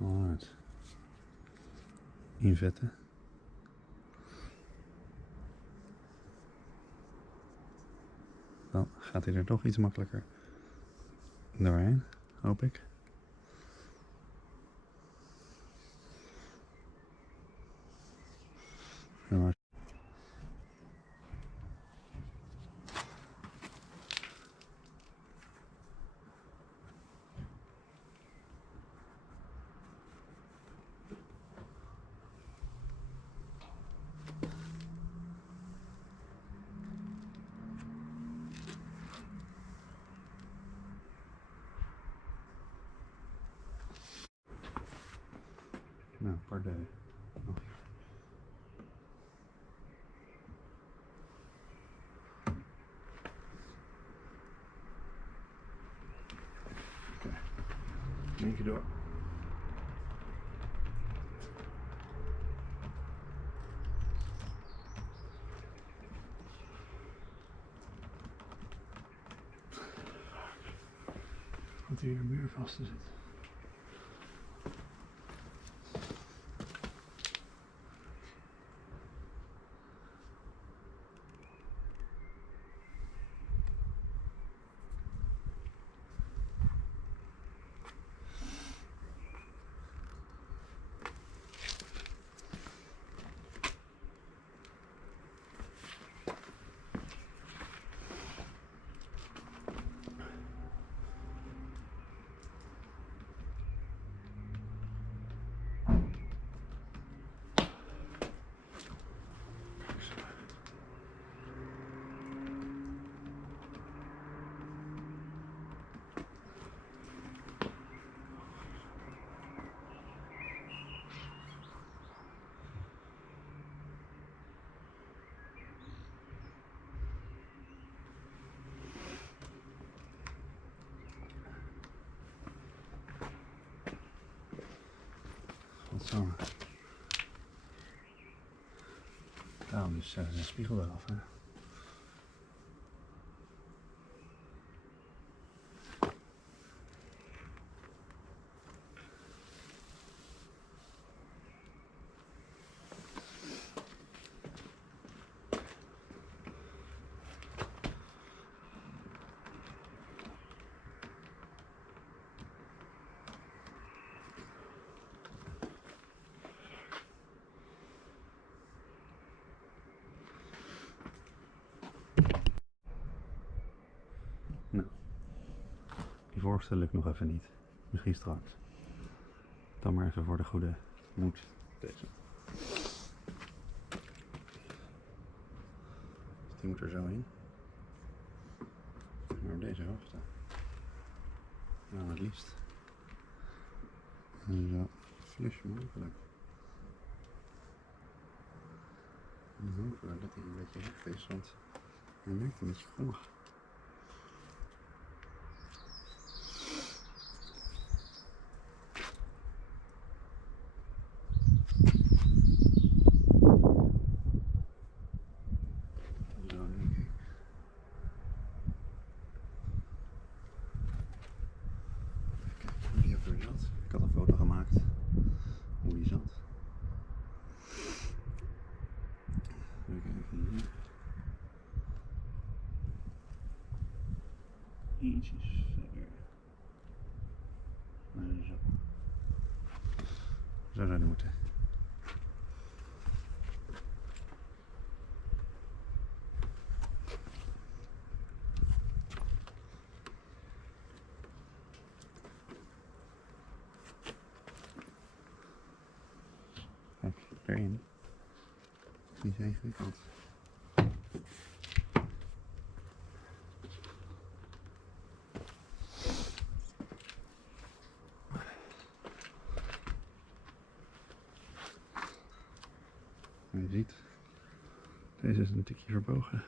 Alright. Invetten. Dan gaat hij er toch iets makkelijker doorheen, hoop ik. Ja, nou, pardon. Oh. Oké, eentje door. Wat hier een muur vast te zitten. Zo. Daarom is de spiegel eraf, hè. Nou, die voorste lukt nog even niet. Misschien straks. Dan maar even voor de goede moed. Deze. Dus die moet er zo in. Maar op deze hoogte. Nou, het liefst. En zo flush mogelijk. En hopen dat hij een beetje recht is, want hij werkt een beetje grommig. Ik had een foto gemaakt hoe die zat. Even kijken hier. Ietsjes verder. Maar zo. Zo zou die moeten. Kijk, erin. Het is niet zo ingewikkeld. En je ziet, deze is een tikje verbogen.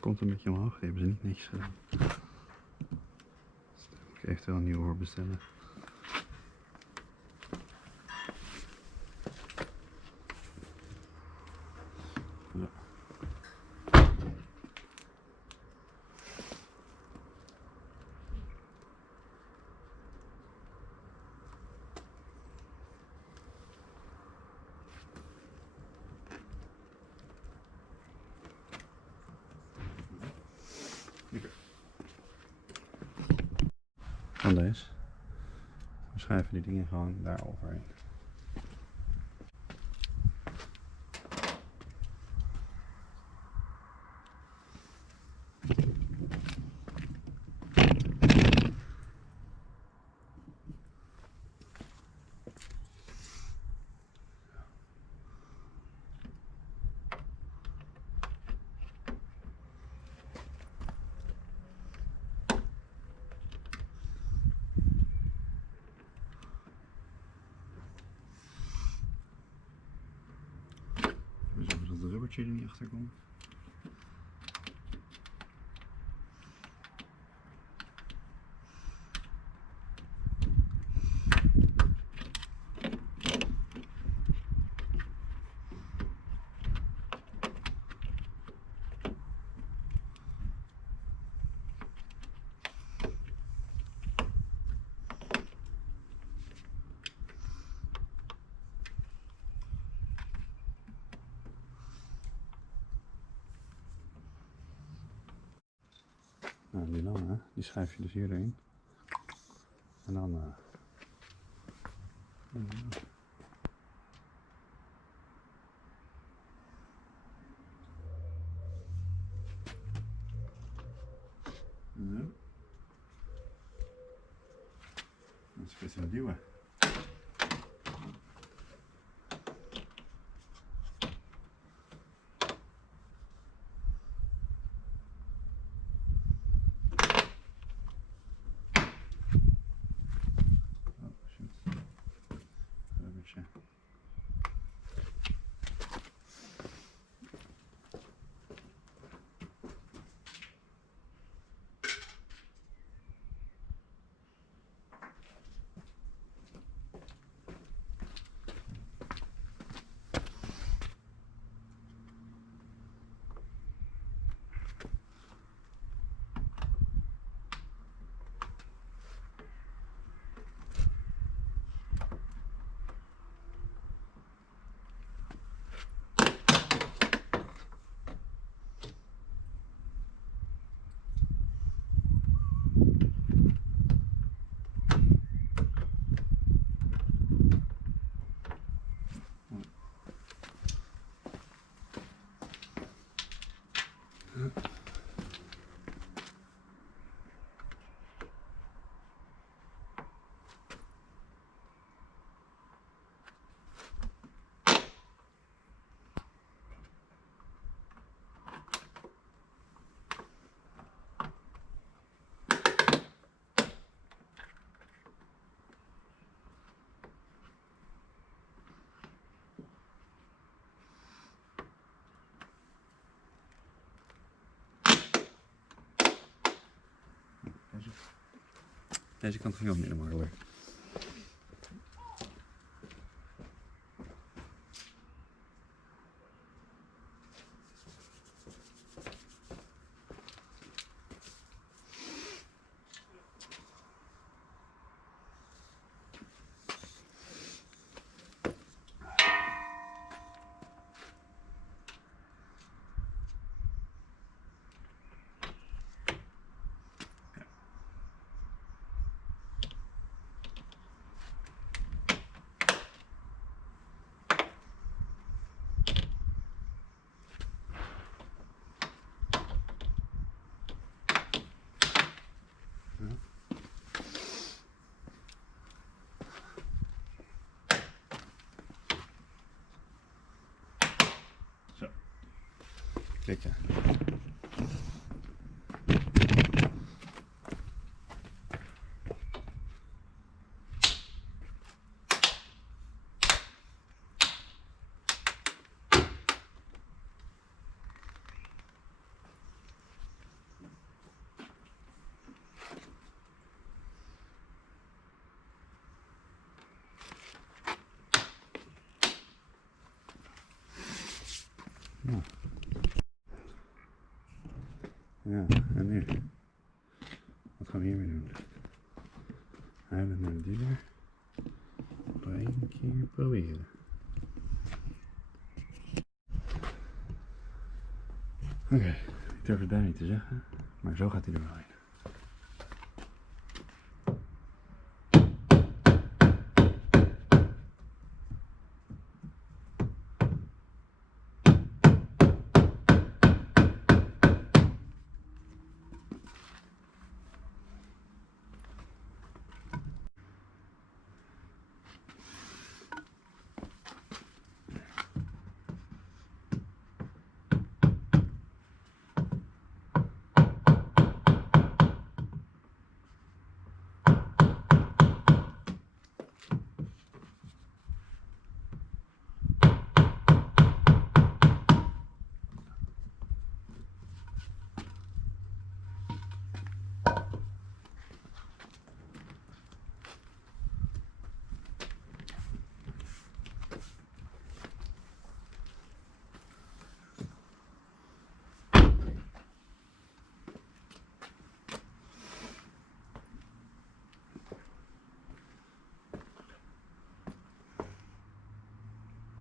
Komt een beetje omhoog, die hebben ze niet netjes gedaan. Dus daar moet ik eventueel een nieuwe voor bestellen. Ja. van deze. We schuiven die dingen gewoon daar overheen. We zorgen dat het rubbertje er niet achter komt. Nou, die lange, die schuif je dus hier erin. En dan... Ja. Dat is best wel duwen. Deze kant ging ook niet makkelijk. Zo. Klikken. Ja. Ja, en nu? Wat gaan we hiermee doen? Huilen naar de dealer. Nog één keer proberen. Oké, ik durf het daar niet te zeggen, maar zo gaat hij er wel in.